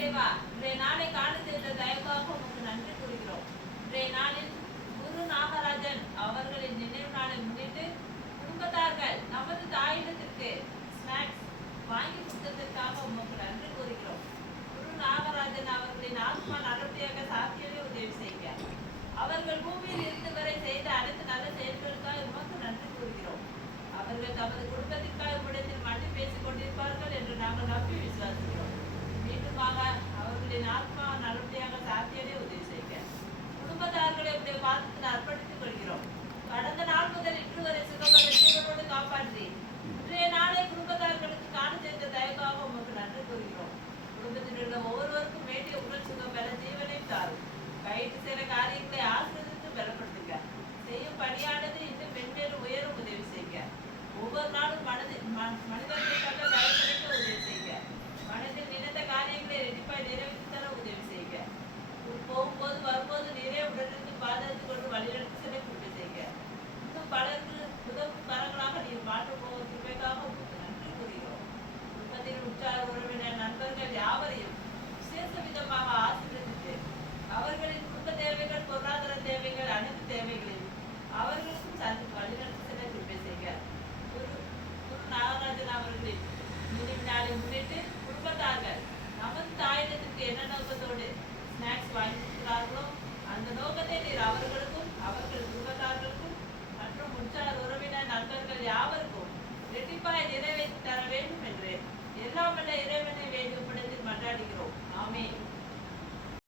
இறைவா, இன்றைய நாளை காண செய்த தயவுக்காக உமக்கு நன்றி கூறுகிறோம். இன்றைய நாளில் குரு நாகராஜன் அவர்களின் நினைவு நாளை முன்னிட்டு குடும்பத்தார்கள் நமது தாயிடத்திற்கு ஸ்நாக்ஸ் வாங்கி கொடுத்ததற்காக உமக்கு நன்றி கூறுகிறோம். குரு நாகராஜன் அவர்களின் ஆத்மா நல்லபடியாக சாத்தியவே உதவி செய்க. அவர்கள் பூமியில் இருந்து வரை செய்த அனைத்து நல்ல செயல்களுக்காக உமக்கு நன்றி கூறுகிறோம். அவர்கள் தமது குடும்பத்திற்காக உம்மிடத்தில் மட்டும் பேசிக் கொண்டிருப்பார்கள் என்று நாங்கள் நம்பி விசுவாசிக்கிறோம். மீண்டுமாக அவர்களின் ஆத்மா நல்லபடியாக சாத்தியவே உதவி செய்க. குடும்பத்தார்களை உடைய பாதத்தில் அர்ப்பணித்துக் கொள்கிறோம். கடந்த நாள் முதல் இன்று வரை சுகமான ஜீவனோடு காப்பாற்றி இன்றைய நாளை குடும்பத்தார்களுக்கு காண செய்த தயவுக்காக உமக்கு நன்றி கூறுகிறோம். குடும்பத்தில் உள்ள ஒவ்வொருவருக்கும் வேண்டிய உடல் சுகம் பெற ஜீவனையும் தாரும். கைட்டு சில காரியங்களை ஆசிரியத்து பலப்படுத்துங்க. செய்யும் பணியானது இன்னும் மென்மேலும் உயரும் உதவி செய்க. ஒவ்வொரு நாளும் மனிதர்களுக்காக தயப்படைக்க உதவி செய்க. மனதில் நினைத்த காரியங்களை ரெட்டிப்பாய் நிறைவேற்றி தர உதவி செய்க. போகும்போது வரும்போது நிறைய உடலிருந்து பாதுகாத்து கொண்டு வழிநடத்தி செல்ல உதவி செய்க. இன்னும் பலருக்கு உதவும் கரங்களாக நீர் மாற்றம் போகும் கிருபைக்காக உங்களுக்கு நன்றி கூறுகிறோம். குடும்பத்தில் உற்றார் உறவினர் நண்பர்கள் யாவரையும் விசேஷ விதமாக ஆசீர்வதித்து அவர்களின் குடும்ப தேவைகள், பொருளாதார தேவைகள், அனைத்து தேவைகளையும் அவர்களுக்கும் சந்தித்து வழிநடத்தி செல்ல கிருபை செய்க. குரு நாகராஜன் அவர்களின் நினைவு நாளை முன்னிட்டு குடும்பத்தார்கள் நமது தாயிடத்திற்கு என்ன நோக்கத்தோடு ஸ்நாக்ஸ் வாங்கி கொடுக்கிறார்களோ அந்த நோக்கத்தை நீர் அவர்களுக்கும் அவர்கள் குடும்பத்தார்களுக்கும் மற்றும் உற்றார் உறவினர் நண்பர்கள் யாவருக்கும் இரட்டிப்பாய் நிறைவேற்றி தர வேண்டும் என்று எல்லாம் வல்ல இறைவனை வேண்டும் இடத்தில் மன்றாடுகிறோம். ஆமென்.